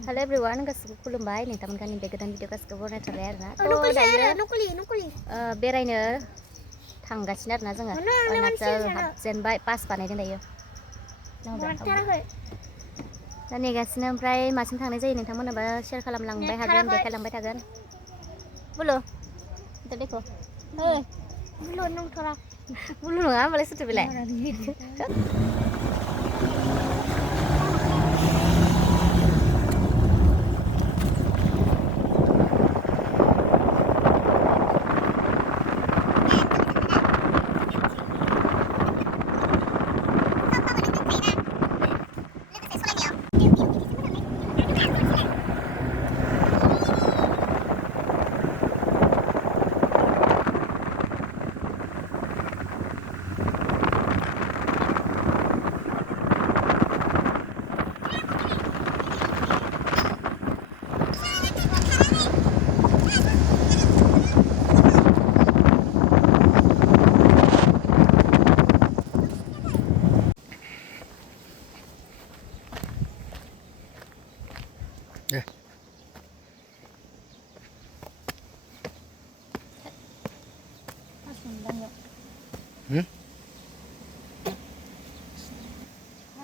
Halo everyone, गासिबो खुलुमबाय नोंथांमोन गानि बे गोदान भिडिअ गासिबो बरायना थाबाय आरोना बेरायनो थांगासिनो आरोना जोङो हाबजेनबाय पास बानायदों दायो दा नेगासिनो ओमफ्राय मासिम थांनाय जायो नोंथांमोननोबो शेयार खालामलांबाय हागोन देखायलांबाय थागोन बुलु इधर देखो ओइ बुलु नंथरा बुलु नङा होमबालाय सोरथो बेलाय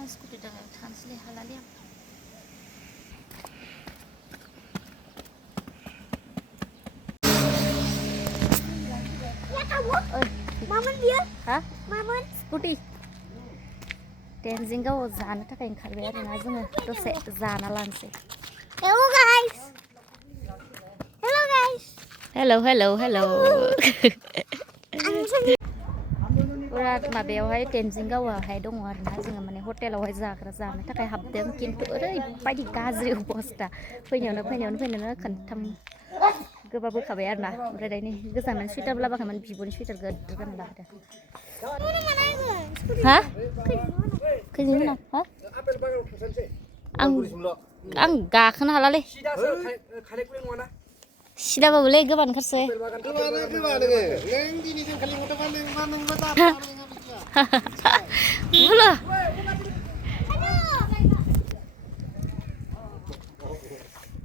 Skuter dah translate halal ya. Ya kamu? Maman dia? Hah? Maman? Skuti. Tenzing kau zana tak kain karya ni nazar tu se zana lansir. Hello guys. Hello guys. Hello hello hello. Urat mabeawहाय Tenzing गावहाय दङ आरोना जोङो माने हटेलावहाय जाग्रा जानो थाखाय हाबदों किन्तु ओरैबायदि गाज्रि अबस्था फैनायावनो खोनथाम गोबाब बोखाबाय आरोना ओमफ्राय दायो गोजांनानै सुइटार लाबोआखैमोन बिब'नि सुइटार गोदोर गानना लाबोदों हा खैजों मोना हा आं गाखोनो हालालै सिदाबाबोलै गोबानो ओंखारसै बुला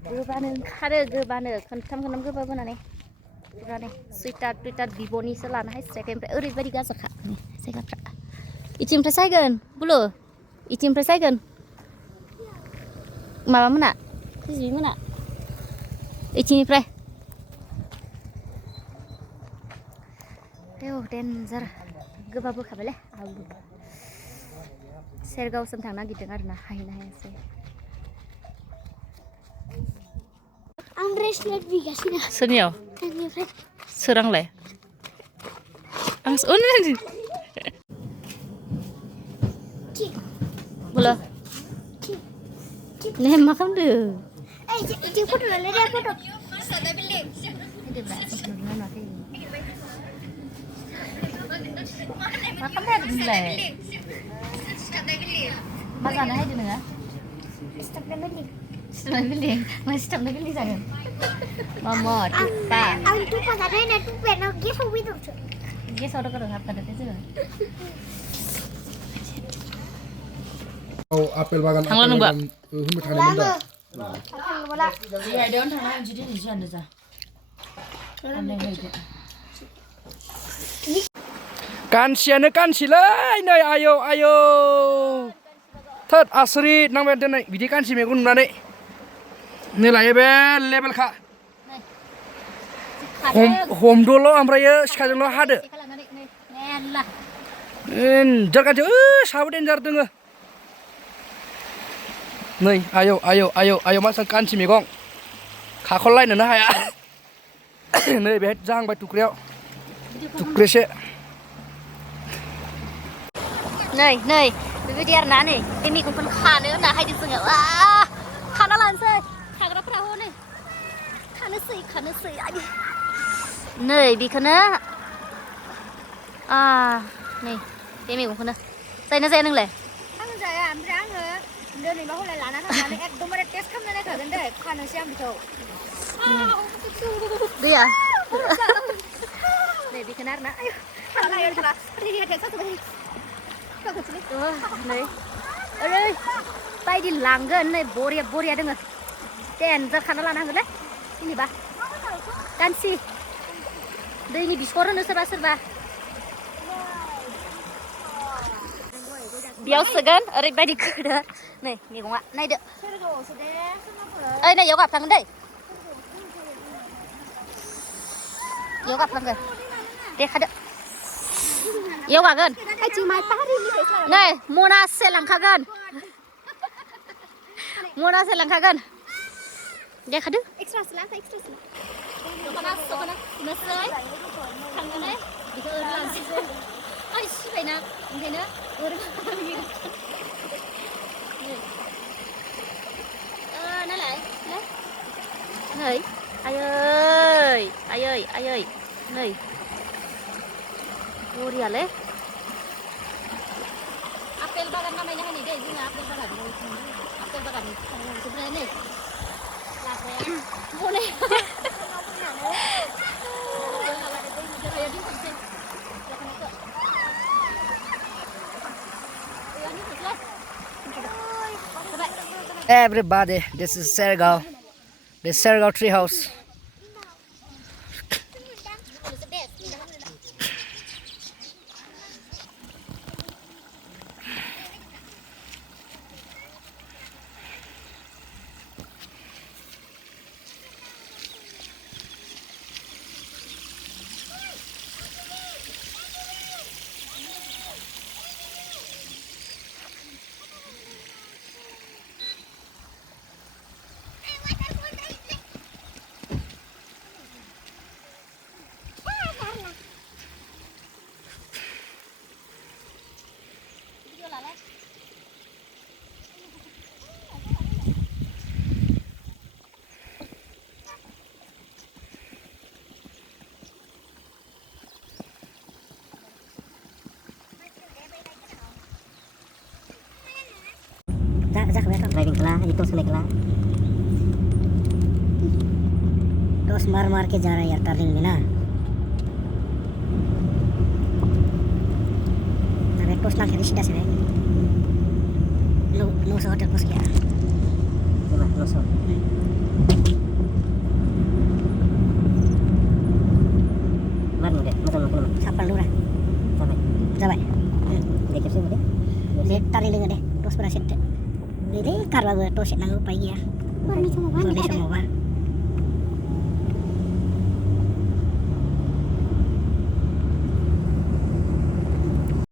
गोबानो ओंखारो गोबानो खोनथाम गोबाब होनानै पुराने सुइटार टुइटार बिब'निसो लानो हायस्रायाखै ओमफ्राय ओरैबायदि गाज्रिखा जायगाफ्रा इथिंनिफ्राय सायगोन बुलु इथिंनिफ्राय सायगोन माबा मोना खुजि मोना इथिंनिफ्राय डेन्जार गोबाब बोखाबायलै आलु सेरगावसिम थांनो नागिरदों आरोना हाहैनो हायासै आं ब्रेसलेट बिगासिनो सोरनियाव सोरांलाय आं बोला nih makan deh itu foto lagi deh foto makan deh dulu masanya aja nih ya stop deh masih stop deh jangan mama tipa aku tuh pasarnya nih tuh pengen gue sobi tuh gue sodo kereng apa deh sih apel bagan apel bagan humit hani menda ya dia orang tanah jadi di sana aja aneh aja kansiane kansilai नै ayo ayo थोद आसरि नांबाय दोनै बिदि कानसि मेगन नुनानै नै लायो बे लेभेल खा हमदोल' ओमफ्रायो सिखाजोंल' हादो देन्जार कानसि साबो देन्जार दोङो नै आयौ आयौ आयौ आयौ मानसिया कानसि मैगं खाख'लायनोनो हाया नै बेहाय जाहांबाय टुक्रियाव टुक्रेसे नै बेबायदि आरोना नै बे मैगंखौनो खानो होनना हायदों जोङो खाना लानोसै खाग्राफोरा हनै खानोसै नै बेखौनो नै बे मैगंखौनो जायोना जाया नोंलाय आं जाया ओमफ्राय आङो दिनैबा हले लाना थांनानै एकदमबारे टेस्ट खालामना नायखागोन दे खानोसै आं बेखौ दैया नै बेखौनो आरोना नै ओरैबायदि लांगोन नै बरिया दोङो देन्जार खाना लाना हागोनलै जेनेबा गानसि दैनि बिसर होनो सोरबा सोरबा बेयाव सोगोन ओरैबायदि गोदो नै मैगङा नायदो ओइ नै इयाव गाबफ्लांगोन दै इयाव गाबफ्लांगोन देखादो इयाव गागोन नै मनासे लांखागोन मनासे लांखागोन देखादो दख'ना नोसै थांनानै बेखौ ओरै लांसै ओइ सिबायना ओंखायनो ओरै नालाय नै आयै आयै आयै नै बरियालै आपेल बागान नामायनो हानि दै जोंना आपेल बागान जोबनाय नै लाग्राया बने Everybody, this is Sergao. The Sergao tree house. Driving kelah, itu selek kelah. Terus मार के जा रहा है यार टर्निंग में ना। अबे टोस ना खेली सीधा सीधे। नो सौ होटल पहुंच गया। Coba, नो सौ। Mana deh, mana. Siapa lu dah? Sampai. Dia kecil deh. Dia tarik dengan deh, terus berhasil deh. Jadi karena gue terus nanggup pagi ya. Baru nih semua.